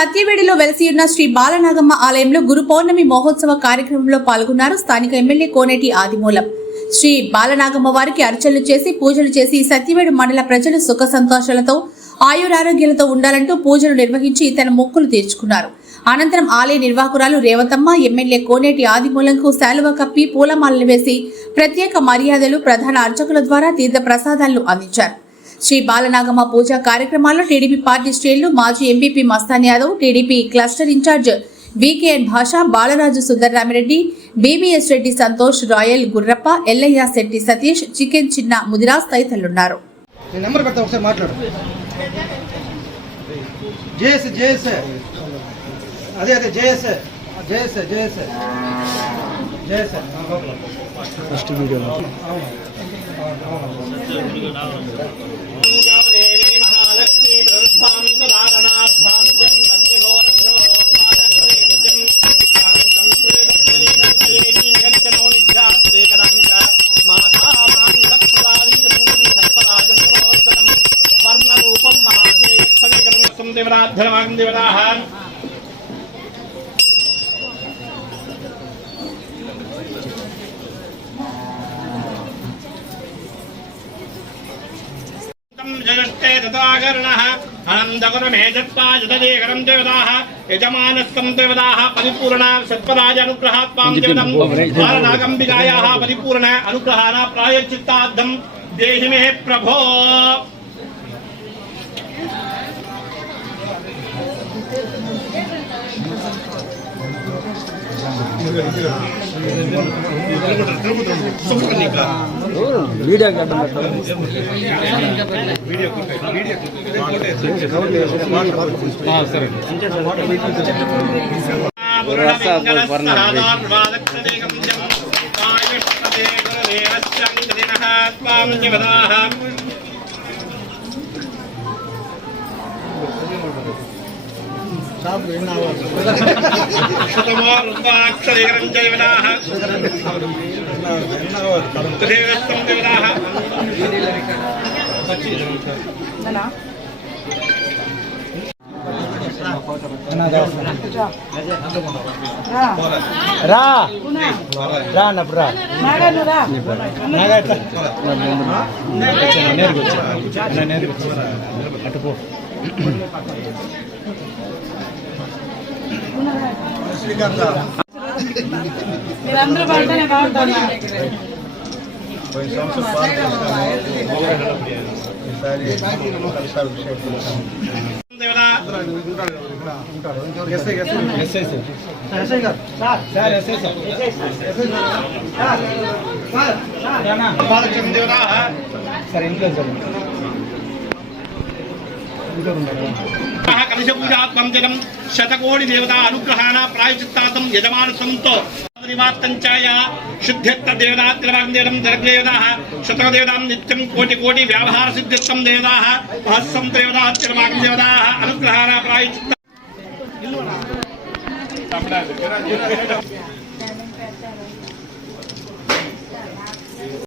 సత్యవేడిలో వెలసియున్న శ్రీ బాలనాగమ్మ ఆలయంలో గురు పౌర్ణమి మహోత్సవ కార్యక్రమంలో పాల్గొన్నారు స్థానిక ఎమ్మెల్యే కోనేటి ఆదిమూలం. శ్రీ బాలనాగమ్మ వారికి అర్చనలు చేసి పూజలు చేసి సత్యవేడు మండల ప్రజలు సుఖ సంతోషాలతో ఆయురారోగ్యాలతో ఉండాలంటూ పూజలు నిర్వహించి తన మొక్కులు తీర్చుకున్నారు. అనంతరం ఆలయ నిర్వాహకురాలు రేవతమ్మ ఎమ్మెల్యే కోనేటి ఆదిమూలంకు శాలువ కప్పి పూలమాలలు వేసి ప్రత్యేక మర్యాదలు ప్రధాన అర్చకుల ద్వారా తీర్థ ప్రసాదాలను అందించారు. శ్రీ బాలనాగమ్మ పూజా కార్యక్రమాల్లో టీడీపీ పార్టీ శ్రేణులు మాజీ MPP Mastan Yadav, TDP cluster in charge VKN Basha, Balaraju Sundarramireddy, BBS Reddy, Santosh, Rayal Gurrappa, Yellaiah, Shetty Satish, chicken Chinna, Mudiraj తదితరులున్నారు. जगस्ते तथाकर्णः आनन्दगुणमेजत्पाजददेकरं देवताः यजमानस्कं देवताः परिपूर्ण सत्पदाय अनुग्रहात् त्वां देवतं बालनागम्बिकायाः परिपूर्ण अनुग्रहाण प्रायश्चित्तार्थं देहि मे प्रभो. शतमारुद्राक्षरेकरं जयवदाः तदेवस्तं देवदाः రా రా నప్పుడు రా అటు పో. మీరందరూ పడితేనే బాగుంటుంది. कलशपूजात्मं शतकोटि देवता अनुग्रहाण प्रायश्चित्तार्थं यजमानसंतो निवार्तञ्चाय शुद्ध्यत्त देवताग्रवाग्नेरं जगदेवताः शतदेवतां नित्यं कोटि कोटि व्यावहार सिद्ध्यत्तं देवताः सहस्रं देवताग्रवाग्देवताः अनुग्रहाण प्रायश्चित्त